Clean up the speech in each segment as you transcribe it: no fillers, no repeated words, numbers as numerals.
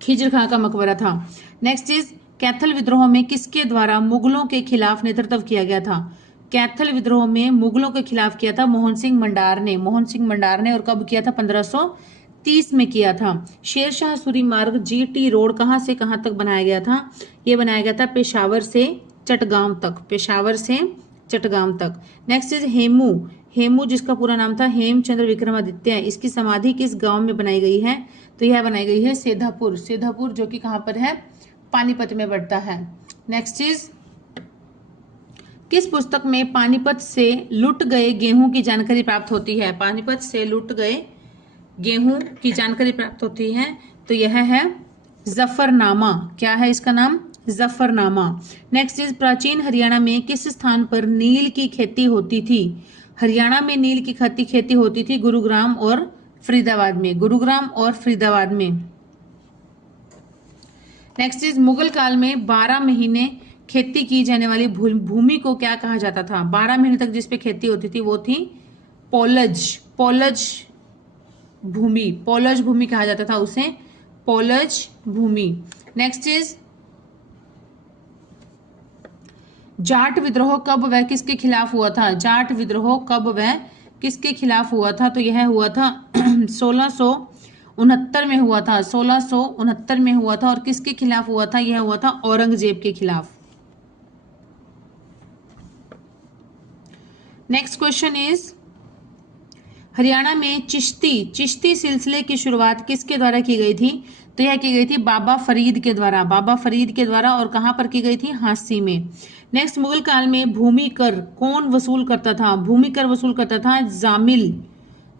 खिजर खां का मकबरा था। नेक्स्ट इज कैथल विद्रोह में किसके द्वारा मुगलों के खिलाफ नेतृत्व किया गया था? कैथल विद्रोह में मुगलों के खिलाफ किया था मोहन सिंह मंडार ने। मोहन सिंह मंडार ने। और कब किया था? 1530 में किया था। शेरशाह सूरी मार्ग जीटी रोड कहां से कहां तक बनाया गया था? यह बनाया गया था पेशावर से चटगांव तक। पेशावर से चटगांव तक। Next is Hemu. हेमू जिसका पूरा नाम था हेमचंद्र विक्रमादित्य, इसकी समाधि किस गांव में बनाई गई है? तो यह बनाई गई है सेधापुर। सेधापुर जो कि कहां पर है? पानीपत में पड़ता है। नेक्स्ट इज किस पुस्तक में पानीपत से लुट गए गेहूं की जानकारी प्राप्त होती है? पानीपत से लुट गए गेहूं की जानकारी प्राप्त होती है, तो यह है जफरनामा। क्या है इसका नाम? जफरनामा। नेक्स्ट इज प्राचीन हरियाणा में किस स्थान पर नील की खेती होती थी? हरियाणा में नील की खेती होती थी गुरुग्राम और फरीदाबाद में। गुरुग्राम और फरीदाबाद में। नेक्स्ट इज मुगल काल में 12 महीने खेती की जाने वाली भूमि को क्या कहा जाता था? 12 महीने तक जिस पे खेती होती थी वो थी पोलज। पोलज भूमि। पोलज भूमि कहा जाता था उसे। पोलज भूमि। नेक्स्ट इज जाट विद्रोह कब व किसके खिलाफ हुआ था? जाट विद्रोह कब व किसके खिलाफ हुआ था? तो यह हुआ था 1669 में हुआ था। 1669 में हुआ था। और किसके खिलाफ हुआ था? यह हुआ था औरंगजेब के खिलाफ। नेक्स्ट क्वेश्चन इज हरियाणा में चिश्ती सिलसिले की शुरुआत किसके द्वारा की गई थी? तो यह की गई थी बाबा फरीद के द्वारा। बाबा फरीद के द्वारा। और कहां पर की गई थी? हांसी में। नेक्स्ट मुगल काल में भूमि कर कौन वसूल करता था? भूमि कर वसूल करता था जामिल।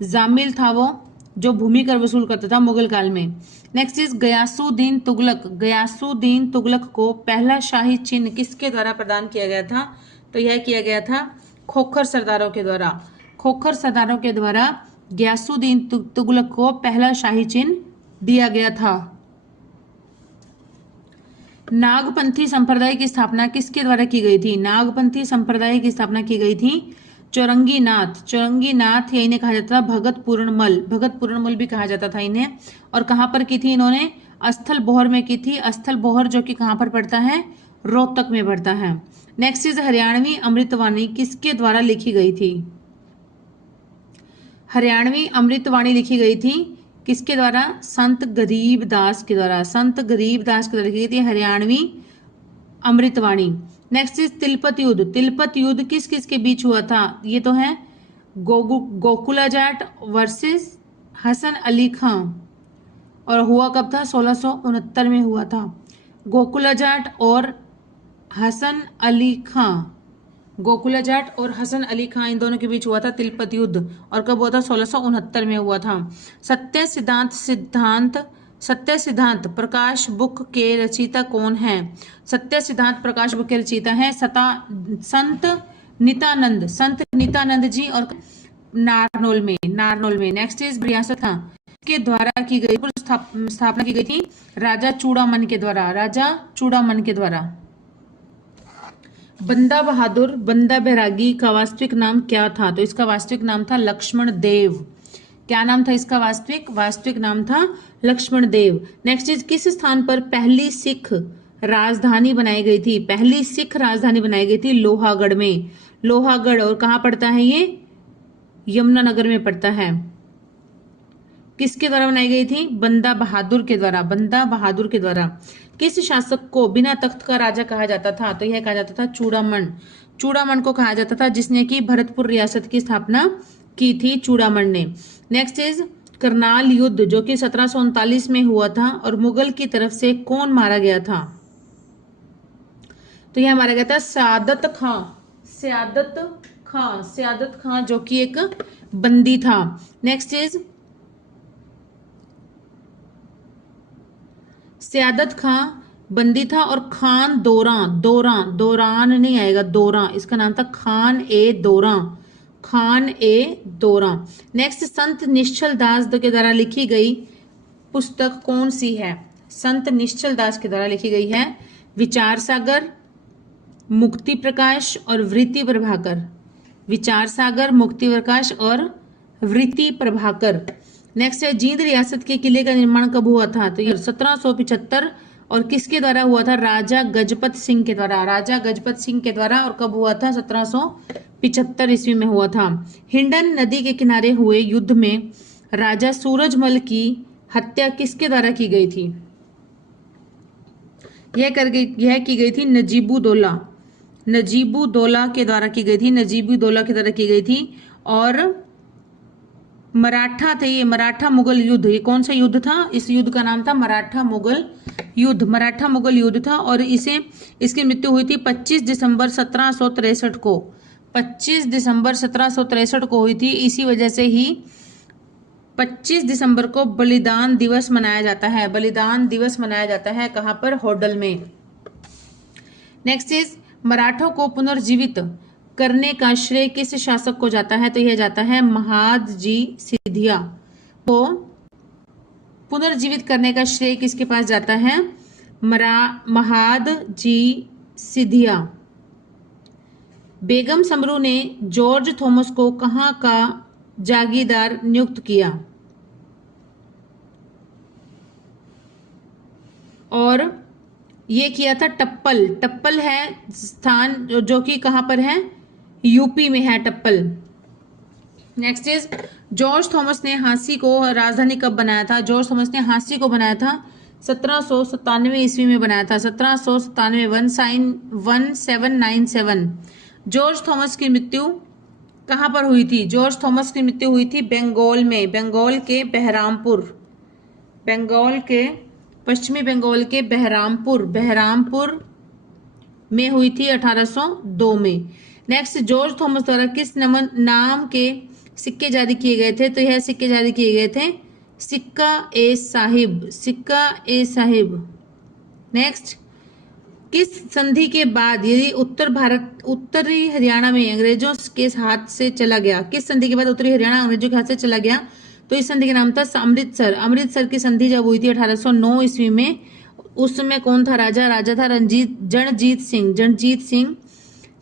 जामिल था वो जो भूमि कर वसूल करता था मुगल काल में। Next is Ghiyasuddin Tughlaq. गयासुद्दीन तुगलक को पहला शाही चिन्ह किसके द्वारा प्रदान किया गया था? तो यह किया गया था खोखर सरदारों के द्वारा। खोखर सरदारों के द्वारा गयासुद्दीन तुगलक को पहला शाही चिन्ह दिया गया था। नागपंथी संप्रदाय की स्थापना किसके द्वारा की गई थी? नागपंथी संप्रदाय की स्थापना की गई थी चौरंगीनाथ। चौरंगीनाथ या इन्हें कहा जाता था भगत पूर्णमल। भगत पूर्णमल भी कहा जाता था इन्हें। और कहां पर की थी इन्होंने? स्थल बोहर में की थी। स्थल बोहर जो कि कहां पर पड़ता है? रोहतक में पड़ता है। नेक्स्ट इज हरियाणवी अमृतवाणी किसके द्वारा लिखी गई थी? हरियाणवी अमृतवाणी लिखी गई थी किसके द्वारा? संत गरीबदास के द्वारा। संत गरीबदास के द्वारा लिखी गई थी हरियाणवी अमृतवाणी। नेक्स्ट इज तिलपत युद्ध। तिलपत युद्ध किस किस के बीच हुआ था? ये तो है गोकुला जाट वर्सेस हसन अली खां। और हुआ कब था? 1669 में हुआ था। गोकुला जाट और हसन अली खां। गोकुला जाट और हसन अली खां इन दोनों के बीच हुआ था तिलपत युद्ध। और कब हुआ था? 1669 में हुआ था। सत्य सिद्धांत प्रकाश बुक के रचयिता कौन है? सत्य सिद्धांत प्रकाश बुक के रचयिता है संत नित्यानंद। संत नित्यानंद जी। और नारनौल में। नेक्स्ट इज रियासत खां के द्वारा की गई स्थापना की गई थी राजा चूड़ामन के द्वारा। राजा चूड़ामन के द्वारा। बंदा बहादुर बंदा बैरागी का वास्तविक नाम क्या था? तो इसका वास्तविक नाम था लक्ष्मण देव। क्या नाम था इसका? वास्तविक नाम था लक्ष्मण देव। नेक्स्ट इज किस स्थान पर पहली सिख राजधानी बनाई गई थी? पहली सिख राजधानी बनाई गई थी लोहागढ़ में। लोहागढ़। और कहां पड़ता है ये? यमुनानगर में पड़ता है। किसके द्वारा बनाई गई थी? बंदा बहादुर के द्वारा। बंदा बहादुर के द्वारा। किस शासक को बिना तख्त का राजा कहा जाता था? तो यह कहा जाता था चूड़ामन। चूड़ामन को कहा जाता था जिसने की भरतपुर रियासत की स्थापना की थी चूड़ामन ने। नेक्स्ट इज करनाल युद्ध जो कि 1739 में हुआ था। और मुगल की तरफ से कौन मारा गया था? तो यह मारा गया था सयादत खां। सयादत खां जो कि एक बंदी था। नेक्स्ट इज सयादत खां बंदी था। और खान दोरान नहीं आएगा, दोरा। इसका नाम था खान ए दोरा। नेक्स्ट संत निश्चल दास के द्वारा लिखी गई पुस्तक कौन सी है? संत निश्चल दास के द्वारा लिखी गई है विचार सागर, मुक्ति प्रकाश और वृत्ति प्रभाकर। विचार सागर, मुक्ति प्रकाश और वृत्ति प्रभाकर। नेक्स्ट है जींद रियासत के किले का निर्माण कब हुआ था? तो ये 1775 और किसके द्वारा हुआ था? राजा गजपत सिंह के द्वारा। राजा गजपत सिंह के द्वारा। और कब हुआ था? 1775 ईस्वी में हुआ था। हिंडन नदी के किनारे हुए युद्ध में राजा सूरजमल की हत्या किसके द्वारा की गई थी? यह की गई थी नजीबुद्दौला। नजीबुद्दौला के द्वारा की गई थी। नजीबुद्दौला के द्वारा की गई थी। और मराठा थे ये, मराठा मुगल युद्ध। ये कौन सा युद्ध था? इस युद्ध का नाम था मराठा मुगल युद्ध। मराठा मुगल युद्ध था और इसकी मृत्यु हुई थी 25 दिसंबर 1763 को। 25 दिसंबर 1763 को हुई थी। इसी वजह से ही 25 दिसंबर को बलिदान दिवस मनाया जाता है। बलिदान दिवस मनाया जाता है कहां पर? होडल में। नेक्स्ट इज मराठों को पुनर्जीवित करने का श्रेय किस शासक को जाता है? तो यह जाता है महादजी सिंधिया को। पुनर्जीवित करने का श्रेय किसके पास जाता है? महादजी सिंधिया। बेगम समरू ने जॉर्ज थॉमस को कहां का जागीरदार नियुक्त किया? और ये किया था टप्पल। टप्पल है स्थान जो कि कहां पर है? यूपी में है टप्पल। नेक्स्ट इज जॉर्ज थॉमस ने झांसी को राजधानी कब बनाया था? जॉर्ज थॉमस ने झांसी को बनाया था 1797 ईस्वी में बनाया था। 1797 1797। जॉर्ज थॉमस की मृत्यु कहां पर हुई थी? जॉर्ज थॉमस की मृत्यु हुई थी बंगाल में। बंगाल के बहरामपुर। बंगाल के पश्चिमी बंगाल के बहरामपुर में हुई थी 1802 में। नेक्स्ट, जॉर्ज थॉमस द्वारा किस नाम के सिक्के जारी किए गए थे? तो यह सिक्के जारी किए गए थे सिक्का ए साहिब। सिक्का ए साहिब। नेक्स्ट, किस संधि के बाद यदि उत्तरी हरियाणा में अंग्रेजों के हाथ से चला गया? किस संधि के बाद उत्तरी हरियाणा अंग्रेजों के हाथ से चला गया? तो इस संधि का नाम था अमृतसर। अमृतसर की संधि जब हुई थी 1809 ईस्वी में, उस समय कौन था राजा? राजा था रणजीत सिंह।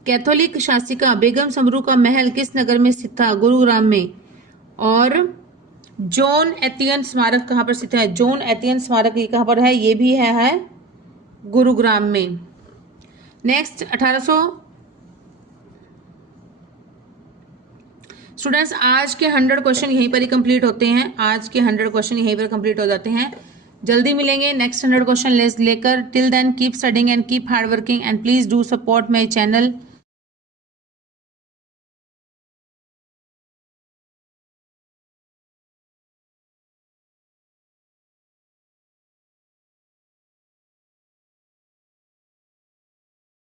कैथोलिक शासिका बेगम समरू का महल किस नगर में स्थित था? गुरुग्राम में। और जॉन एतियन स्मारक कहां पर स्थित है? जॉन एतियन स्मारक ये कहां पर है? ये भी है गुरुग्राम में। नेक्स्ट 1800 स्टूडेंट्स, आज के 100 क्वेश्चन यहीं पर ही कंप्लीट होते हैं। आज के 100 क्वेश्चन यहीं पर कंप्लीट हो जाते हैं। जल्दी मिलेंगे नेक्स्ट 100 क्वेश्चन लेकर। Till then keep studying and keep hard working and please do support my channel.